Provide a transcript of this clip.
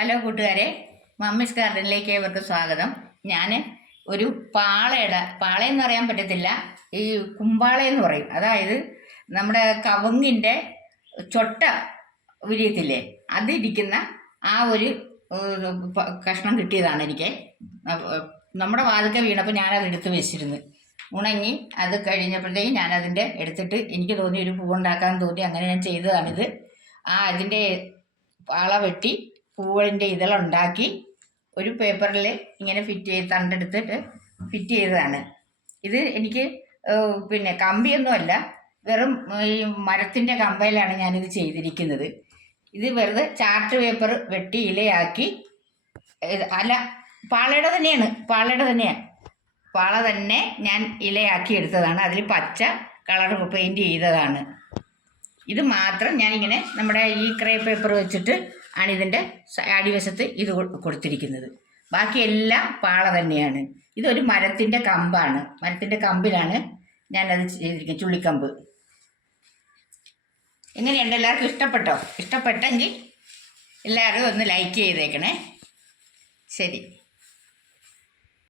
Hello കൂട്ടുകാരെ, mummies ഗാർഡനിലേക്ക് ഏവർക്കും സ്വാഗതം. ഞാൻ ഒരു പാളയെന്ന് പറയാൻ പറ്റത്തില്ല, ഈ കുമ്പാളയെന്ന് പറയും. അതായത് നമ്മുടെ കവുങ്ങിൻ്റെ ചൊട്ട വിരിയത്തില്ലേ, അതിരിക്കുന്ന ആ ഒരു കഷ്ണം കിട്ടിയതാണ് എനിക്ക്. നമ്മുടെ വാതിൽക്ക വീണപ്പോൾ ഞാനത് എടുത്ത് വെച്ചിരുന്നു. ഉണങ്ങി അത് കഴിഞ്ഞപ്പോഴത്തേക്കും ഞാനതിൻ്റെ എടുത്തിട്ട് എനിക്ക് തോന്നി ഒരു പൂവുണ്ടാക്കാൻ തോന്നി. അങ്ങനെ ഞാൻ ചെയ്തതാണിത്. ഇതിൻ്റെ പാള വെട്ടി പൂവിൻ്റെ ഇതളുണ്ടാക്കി ഒരു പേപ്പറിൽ ഇങ്ങനെ തണ്ടെടുത്തിട്ട് ഫിറ്റ് ചെയ്തതാണ്. ഇത് എനിക്ക് പിന്നെ കമ്പിയൊന്നുമല്ല, വെറും ഈ മരത്തിൻ്റെ കമ്പയിലാണ് ഞാനിത് ചെയ്തിരിക്കുന്നത്. ഇത് വെറുതെ ചാർട്ട് പേപ്പർ വെട്ടി ഇലയാക്കി, പാളയുടെ തന്നെയാണ് പാള തന്നെ ഞാൻ ഇലയാക്കി എടുത്തതാണ്. അതിൽ പച്ച കളർ പെയിൻറ് ചെയ്തതാണ്. ഇത് മാത്രം ഞാനിങ്ങനെ നമ്മുടെ ഈ ക്രേ പേപ്പർ വെച്ചിട്ട് ആണ് ഇതിൻ്റെ അടിവശത്ത് ഇത് കൊടുത്തിരിക്കുന്നത്. ബാക്കിയെല്ലാം പാള തന്നെയാണ്. ഇതൊരു മരത്തിൻ്റെ കമ്പാണ്. മരത്തിൻ്റെ കമ്പിലാണ് ഞാനത് ചെയ്തിരിക്കുന്നത്, ചുള്ളിക്കമ്പ്. എങ്ങനെയുണ്ട്? എല്ലാവർക്കും ഇഷ്ടപ്പെട്ടോ? ഇഷ്ടപ്പെട്ടെങ്കിൽ എല്ലാവരും ഒന്ന് ലൈക്ക് ചെയ്തേക്കണേ. ശരി.